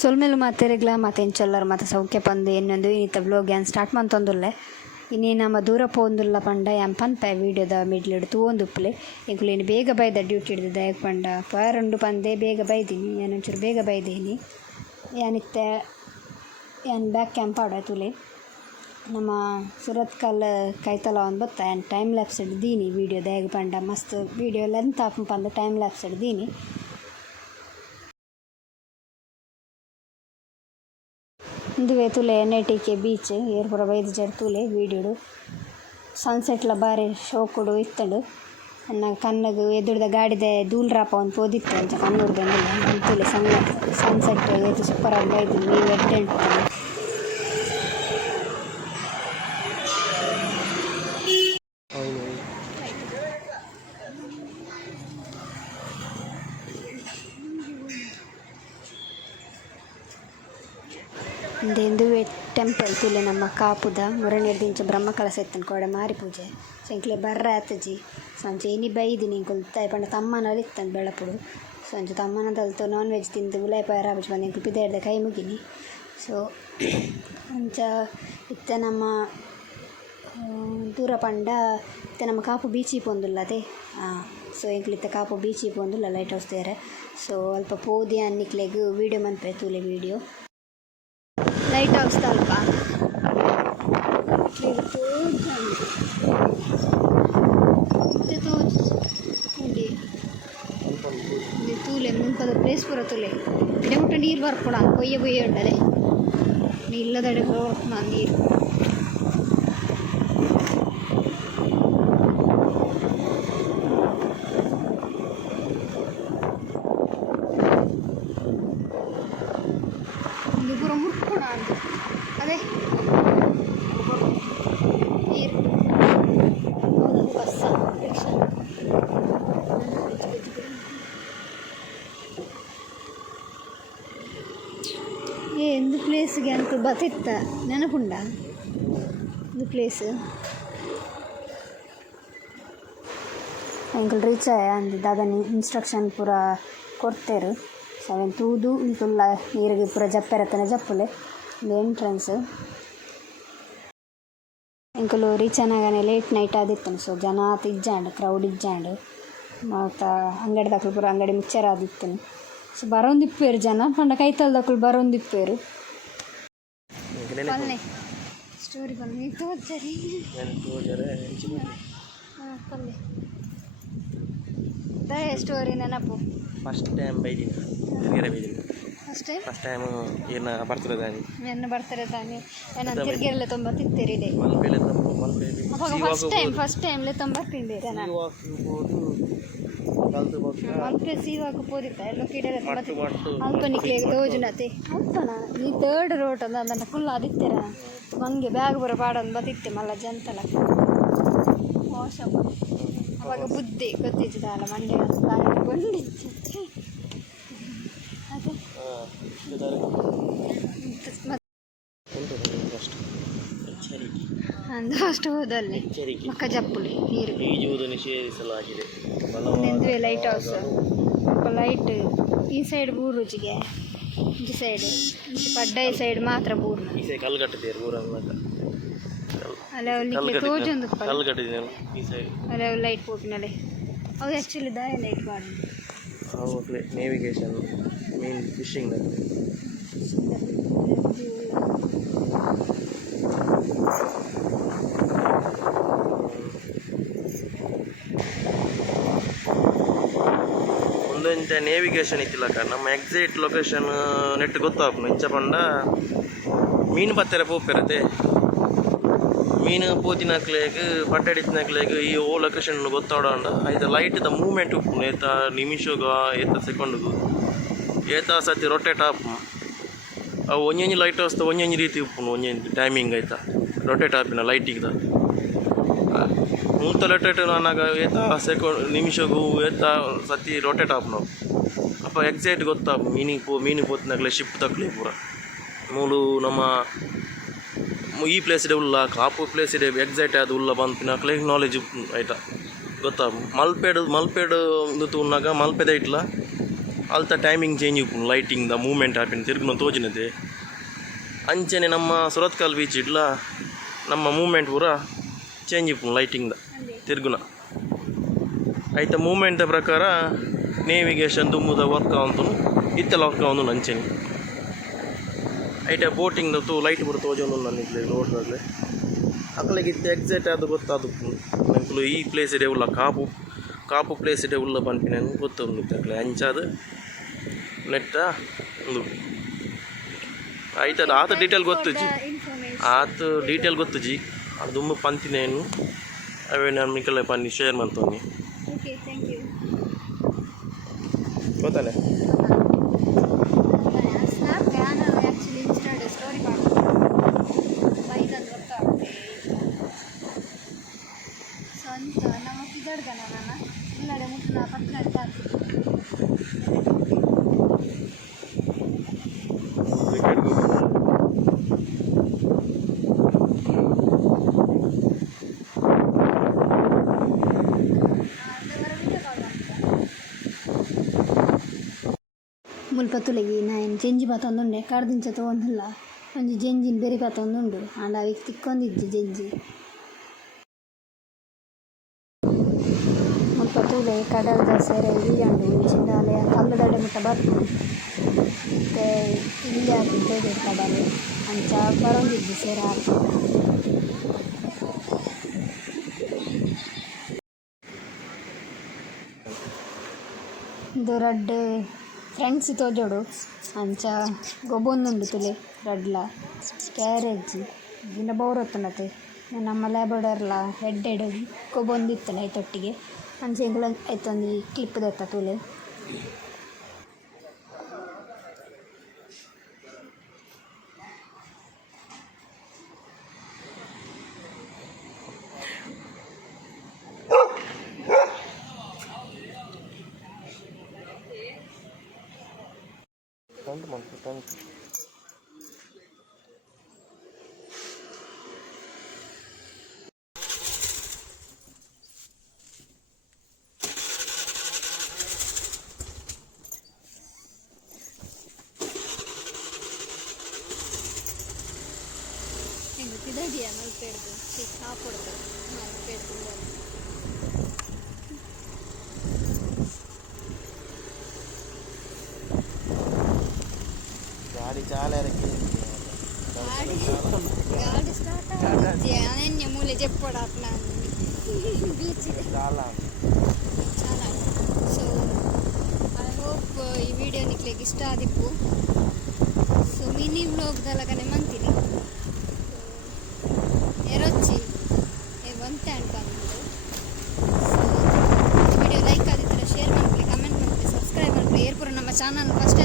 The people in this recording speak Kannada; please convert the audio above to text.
ಸೊಲ್ಮೆಲು ಮಾತೆರೆಗ್ಲ ಮತ್ತು ಎಂಚೊಲ್ಲರು ಮತ್ತು ಸೌಖ್ಯ ಪಂದು ಎನ್ನೊಂದು ಇನ್ನಿತ ಬ್ಲಾಗ್ ಏನು ಸ್ಟಾರ್ಟ್ ಮಂತೊಂದುಲ್ಲೆ ಇನ್ನೇ ನಮ್ಮ ದೂರ ಪೋಂದುಲ್ಲ ಪಂಡ ಏನು ಪನ್ಪೆ ವೀಡಿಯೋದ ಮಿಡ್ಲಿಡ್ ತೂವೊಂದುಪ್ಪಲೆ ಎಂಕುಲೇನು ಬೇಗ ಬೈದ ಡ್ಯೂಟಿ ಹಿಡಿದು ದಯಕ್ಕೆ ಪಂಡ ಪರಂಡು ಪಂದೆ ಬೇಗ ಬೈದೀನಿ ಏನೊಂಚೂರು ಬೇಗ ಬೈದೀನಿ ಏನಿತ್ತೆ ಏನು ಬ್ಯಾಕ್ ಕ್ಯಾಂಪ್ ಆಡ ತುಲೆ ನಮ್ಮ ಸುರತ್ಕಲ್ ಕೈತಲ ಒಂದು ಬತ್ತ ಏನು ಟೈಮ್ ಲ್ಯಾಪ್ಸ್ ಹಿಡ್ದೀನಿ ವೀಡಿಯೋ ದಯಗೆ ಪಂಡ ಮಸ್ತ್ ವೀಡಿಯೋ ಲೆಂತ್ ಆಪ್ ಪಂದು ಟೈಮ್ ಲ್ಯಾಪ್ಸ್ ಹಿಡ್ದೀನಿ ಇಂದುವೆ ತುಲೆ NITK ಬೀಚ್ ಏರ್ಪುರ ಬೈದು ಜರ್ ತುಲೆ ವೀಡಿಯೋಡು ಸನ್ಸೆಟ್ಲ ಬಾರಿ ಶೋಕುಡು ಇತ್ತಂಡು ನನ್ನ ಕಣ್ಣಗೆ ಎದುರ್ದ ಗಾಡಿದ ಧೂಳ್ರಾಪ ಒಂದು ಪೋದಿತ್ತು ಅಂಚ ಕಣ್ಣೂರ್ದಂಗಿಲ್ಲ ತುಲೆ ಸನ್ಸೆಟ್ ಇದು ಸೂಪರಾಗಿ ಬೈದು ನೀವು ಎಡ್ಡೆಂಟು ಇಂದೆಂದುವೆ ಟೆಂಪಲ್ ತುಲೆ ನಮ್ಮ ಕಾಪುದ ಮುರಣಿರ್ದಿಂಚ ಬ್ರಹ್ಮಕಲಸ ಎತ್ತನ ಕೋಡೆ ಮಾರಿ ಪೂಜೆ ಸಂಕ್ಲೆ ಬರ್ರ ಆತಜಿ ಸಂಚೆ ಇನಿ ಬೈದಿನಿ ಇಂಕುಲ್ ತಾಯಿ ಪಂಡ ತಮ್ಮನಲ್ಲಿ ಇತ್ತಂದು ಬೆಳಪುಡು ಸಂಚೆ ತಮ್ಮನ ತಲ್ತು ನಾನ್ ವೆಜ್ ತಿಂದು ಉಲಾಯ್ಪಾಯ ರಾಬಿಜ್ ಬಂದು ಇಂಕು ಪಿದೆ ಕೈ ಮುಗಿನಿ ಸೊ ಅಂಚ ಇತ್ತ ನಮ್ಮ ದೂರ ಪಂಡ ಇತ್ತ ನಮ್ಮ ಕಾಪು ಬೀಚಿಗೆ ಪೋಂದುಲ್ಲ ಅದೇ ಸೊ ಇಂಕ್ಲಿತ್ತ ಕಾಪು ಬೀಚಿಗೆ ಪೋಂದುಲ್ಲ ಲೈಟ್ ಹೌಸ್ ದೇರೆ ಸೊ ಅಲ್ಪ ಪೋದಿ ಅನ್ನಿಕ್ಲೆಗ್ ವೀಡಿಯೋ ಮನ್ಪೆ ತೂಲೆ ವೀಡಿಯೋ ಲೈಟ್ ಹೌಸ್ ತಲ್ಪ ತೂಲೆ ಮುನ್ಪದ ಪ್ಲೇಸ್ ಪೂರ ತುಲೆ ಗಿಡ ಮುಟ್ಟ ನೀರು ಬರ್ಕೊಡ ಕೊಯ್ಯ ಉಂಟದೆ ಇಲ್ಲದಡೆ ನೀರು ಪೂರ ಮುಟ್ಕೊಡ ಅಂತ ಅದೇ ನೀರು ಬಸ್ಸ ರಿಕ್ಷಾ ಎಂದು ಪ್ಲೇಸ್ಗೆ ಅಂತ ಬತ್ತಿತ್ತ ನೆನಪುಂಡ ಇದು ಪ್ಲೇಸ್ ಎಂಕಲ್ ರೀಚ್ ಆಯ ಅಂದಿದ್ದ ಅದನ್ನು ಇನ್ಸ್ಟ್ರಕ್ಷನ್ ಪೂರ ಕೊಡ್ತೇರು ಸೊ ಅವನು ತೂದು ಇಂಕುಲ್ಲ ನೀರಿಗೆ ಪೂರ ಜಪ್ಪೆರತನ ಜಪ್ಪುಲೆ ಇದು ಎಂಟ್ರೆನ್ಸ್ ಎಂಕಲು ರೀಚ್ ಆನಾಗನೆ ಲೇಟ್ ನೈಟ್ ಆದಿತ್ತನು ಸೊ ಜನ ಇಜ್ಜಾಂಡು ಕ್ರೌಡ್ ಇಜ್ಜಾಂಡು ಮತ್ತು ಅಂಗಡಿ ದಕ್ಕಲು ಪೂರ ಅಂಗಡಿ ಮುಚ್ಚರ ಆದಿತ್ತನು ಸೊ ಬರೋಂದಿಪ್ಪೇರು ಜನ ಪಂಡ ಕೈತಲ್ದಕ್ಕಳು ಬರೋಂದಿಪ್ಪೇರು ಪಲ್ಲೆ ಸ್ಟೋರಿ ಪಲ್ಲೆ ತೋಜರಿ ಪಲ್ಲೆ ದಯ ಸ್ಟೋರಿ ನೆನಪು ಫಸ್ಟ್ ಟೈಮ್ ಬೈದಿನಿ ಫಸ್ಟ್ ಟೈಮ್ ಏನು ಬರ್ತಾರೆ ದಾನಿ ಏನು ಬರ್ತಾರೆ ತಾನೆ ಏನು ತಿರ್ಗಿರಲ್ಲ ತುಂಬ ತಿಂತೀರಿದೆ ಫಸ್ಟ್ ಟೈಮ್ಲೆ ತುಂಬ ತಿಂದಿರ ಮಲ್ಪೆ ಸೀವಾಕು ಪೋದಿತ್ತ ಎಲ್ಲ ಕಿಡಲೆ ಅಲ್ಪನಿಕ್ಲೆ ಯೋಜನತೆ ಅಲ್ಪನ ನೀ ತರ್ಡ್ ರೋಟ್ ಅಂದ ಅದನ್ನು ಫುಲ್ ಅದಿತ್ತೀರ ಮಂಗೆ ಬ್ಯಾಗ್ ಬರೋ ಪಾಡೊಂದು ಬದಿತ್ತೆ ಮಲ್ಲ ಜಂತಲ ಮೋಸ ಅವಾಗ ಬುದ್ಧಿ ಗೊತ್ತಿದ್ದಲ್ಲ ಮಂಡ್ಯ ಬಂದಿತ್ತು ಅಂದು ಅಷ್ಟು ಹೋದಲ್ಲಿ ಮಕ್ಕ ಜಪ್ಪುಲಿ ನೀರು ಈಜುವುದು ನಿಷೇಧಿಸಲಾಗಿದೆ. ನಿಂದುವೆ ಲೈಟ್ ಹೌಸ್ ಲೈಟ್ ಈ ಸೈಡ್ ಬೂರುಜಿಗೆ ಈ ಸೈಡ್ ಪಡ್ಡ ಈ ಸೈಡ್ ಮಾತ್ರ ಬೂರು ಈ ಸೈಡ್ ಕಲ್ಲು ಕಟ್ಟಿದ್ದಾರೆ ಊರಲ್ಲ ಅಲ್ಲ ಅವನಿಗೆ ತೋಜೊಂದು ಕಲ್ಲು ಕಟ್ಟಿದ್ದೇನೆ ಈ ಸೈಡ್ ಅಲ್ಲ ಲೈಟ್ ಪೋಪಿನಲ್ಲೇ ಅವು ಆ್ಯಕ್ಚುಲಿ ದಾಯ ಲೈಟ್ ಮಾಡಿ ಅವಾಗಲೇ ನೇವಿಗೇಷನ್ ಮೀನ್ ಫಿಶಿಂಗ್ ಒಂದೊಂದು ನೇವಿಗೇಷನ್ ಇತ್ತಿಲ್ಲಕ ನಮ್ಮ ಎಕ್ಸಾಕ್ಟ್ ಲೊಕೇಶನ್ ನೆಟ್ ಗೊತ್ತಾಗ್ನು ಇಂಚ ಪಂಡ ಮೀನು ಪತ್ತೆರೆ ಪೋಪಿರತ್ತೆ ಮೀನು ಪೋತಿನಕ್ಲೇಗ್ ಪಟ್ಟಡಿತಿನಕ್ಲೇಗ್ ಈ ಓ ಲೊಕೇಶನ್ ಗೊತ್ತಾವಡ ಐತ ಲೈಟ್ದ ಮೂವ್ಮೆಂಟ್ ಉಪ್ಪು ಏತ ನಿಮಿಷಗ ಏತ ಸೆಕೆಂಡ್ಗು ಏತ ಸತಿ ರೊಟೇಟ್ ಆಪು ಅವು ಒಂಜೊಂಜಿ ಲೈಟ್ ಹೌಸ್ದ ಒಂಜೊಂಜಿ ರೀತಿ ಉಪ್ಪುನು ಒಂಜೊಂದು ಟೈಮಿಂಗ್ ಆಯ್ತಾ ರೊಟೇಟ್ ಆಪಿನ ಲೈಟಿಗ್ದ ಮೂತ ರೊಟೇಟ್ ನಾನಾಗ ಏತ ಸೆಕೆಂಡ್ ನಿಮಿಷಗೂ ಏತ ಸತಿ ರೊಟೇಟ್ ಆಪು ನಾವು ಅಪ್ಪ ಎಕ್ಸಾಕ್ಟ್ ಗೊತ್ತಾಪು ಮೀನಿಗೆ ಪೋತಿನಕ್ಲೆ ಶಿಪ್ ತಕ್ಲೆ ಪೂರ ಮೂಲು ನಮ್ಮ ಈ ಪ್ಲೇಸ್ ಇದೆ ಉಲ್ಲ ಕಾಪು ಪ್ಲೇಸ್ ಇದೆ ಎಕ್ಸಾಕ್ಟ್ ಅದು ಉಲ್ಲ ಬಂಪಿನಕ್ಲೆ ನಾಲೆಜ್ ಆಯ್ತಾ ಗೊತ್ತಾ ಮಲ್ಪೇಡು ಇದು ತೂನಾಗ ಮಲ್ಪೆದ ಇಟ್ಲ ಅಲ್ತ ಟೈಮಿಂಗ್ ಚೇಂಜ್ ಉಪ್ಪುಂಡು ಲೈಟಿಂಗ್ ದ ಮೂಮೆಂಟ್ ಆಪಿನ ತಿರುಗುನ ತೋಜಿನದೆ ಅಂಚನೆ ನಮ್ಮ ಸುರತ್ಕಲ್ ಬೀಚ್ ಇಡ್ಲ ನಮ್ಮ ಮೂಮೆಂಟ್ ಪೂರ ಚೇಂಜ್ ಇಪ್ಪುಂಡು ಲೈಟಿಂಗ್ದ ತಿರುಗುನ ಐತ ಮೂಮೆಂಟ್ ಪ್ರಕಾರ ನೇವಿಗೇಷನ್ ದುಮ್ಮುದ ವರ್ಕ್ ಆವಂತು ಇತ್ತೆಲ್ಲ ವರ್ಕ್ ಆವೊಂದು ಅಂಚೆನೆ ಐಟ ಬೋಟಿಂಗ್ ತೂ ಲೈಟ್ ಪೂರ ತೋಜೊಂದು ನನ್ನ ಇಟ್ಲೆ ರೋಡ್ದಾಗಲೇ ಅಕ್ಕಳಿಗೆ ಇತ್ತು ಎಕ್ಸಾಕ್ಟ್ ಅದು ಗೊತ್ತಾದು ನಂಕುಲು ಈ ಪ್ಲೇಸ್ ಇಡೆ ಉಲ್ಲ ಕಾಪು ಪ್ಲೇಸ್ ಇಡೆ ಉಲ್ಲ ಪನ್ಪಿನ ಗೊತ್ತೊಂದು ಅಕ್ಕಲೆ ಅಂಚಾದ ನೆಟ್ಟ ಒಂದು ಆಯ್ತದ ಆತ ಡೀಟೇಲ್ ಗೊತ್ತುಜಿ ಆತ ಡೀಟೇಲ್ ಗೊತ್ತುಜಿ ಅದು ದುಂಬ ಪಂತಿನೇನು ಅವೇ ನಾನು ಮಿಕ್ಕಲೆ ಪನ್ನಿ ಶೇರ್ ಮಾಡ್ತೋನಿ ಗೊತ್ತಾನೆ ಮುಲ್ಪತ್ತುಲೆಗಿ ನಾನು ಜಂಜಿ ಪಾತೊಂದುಂಡೆ ಕಡ್ದಿಂಚ ತೊಗೊಂದಿಲ್ಲ ಒಂಜಿ ಜಂಜಿನ ಬೆರಿ ಪಾತೊಂದುಂಡು ಆಂಡ ಅವಿಗೆ ತಿಕ್ಕೊಂದಿಜ್ಜಿ ಜಂಜಿ ಮುಲ್ಪತ್ತುಲೆ ಕಡಲ್ದ ಸೇರೆ ಇಳಿಯಂಡು ಇಂಚಿಂದಾಲೆ ಕಲ್ಲದಡೆ ಮುಟ್ಟ ಬರ್ತು ಮತ್ತು ಇಲ್ಲಿ ಹಾಕಿದ್ದು ಕಡಲು ಅಂಚ ಬರೋಂದಿಜ್ಜಿ ಸೇರೆ ಹಾಕಿ ಇದು ರಡ್ಡ್ ಫ್ರೆಂಡ್ಸ್ ತೋಜೋಡು ಅಂಚ ಗೊಬ್ಬೊಂದುಂಡು ತುಲೆ ರಡ್ಲ ಕ್ಯಾರೇಜ್ ಇನ್ನು ಬೋರೊತ್ತುಂಡತೆ ನಮ್ಮ ಲ್ಯಾಬಡರ್ಲ ಹೆಡ್ಡೆಡ್ ಗೊಬ್ಬೊಂದಿತ್ತಲ್ಲ ಐತೊಟ್ಟಿಗೆ ಅಂಚೆ ಇಂಗ್ಲ ಐತೊಂದು ಕ್ಲಿಪ್ ದತ್ತ ತುಲೆ ಇದೆಯಾ ಮಲ್ಪೆಡ್ದು ಹಾಕೊಡ್ತಾರೆ ಮಲ್ಪೆಡ್ದು ಗಾಡಿ ಚಾಲರಕ್ಕೆ ಗಾಡಿ ಸ್ಟಾರ್ಟ್ ಅನನ್ಯ ಮೂಲೆ ಜೆಪ್ಪಡಾತ್ನ ಬೀಚ್ ಚಾಲ ಸೊ ಐ ಹೋಪ್ ಈ ವಿಡಿಯೋ ನಿಕ್ಲಿಗೆ ಇಷ್ಟ ಆದಿಪ್ಪು ಸೊ ಮಿನಿ ವ್ಲಾಗ್ದಲ್ಲಗನೆ ಮಂತೀನಿ ಎರೊಚ್ಚಿ ಒಂತೆ ಅನ್ಕೊಂಡು ಸೊ ವಿಡಿಯೋ ಲೈಕ್ ಆದಿತ್ತರ ಶೇರ್ ಮಾಡ್ಲಿ ಕಮೆಂಟ್ ಮಾಡ್ಲಿ ಸಬ್ಸ್ಕ್ರೈಬ್ ಮಾಡ್ಲಿ ಏರ್ಪುರ ನಮ್ಮ ಚಾನಲ್ ಫಸ್ಟ್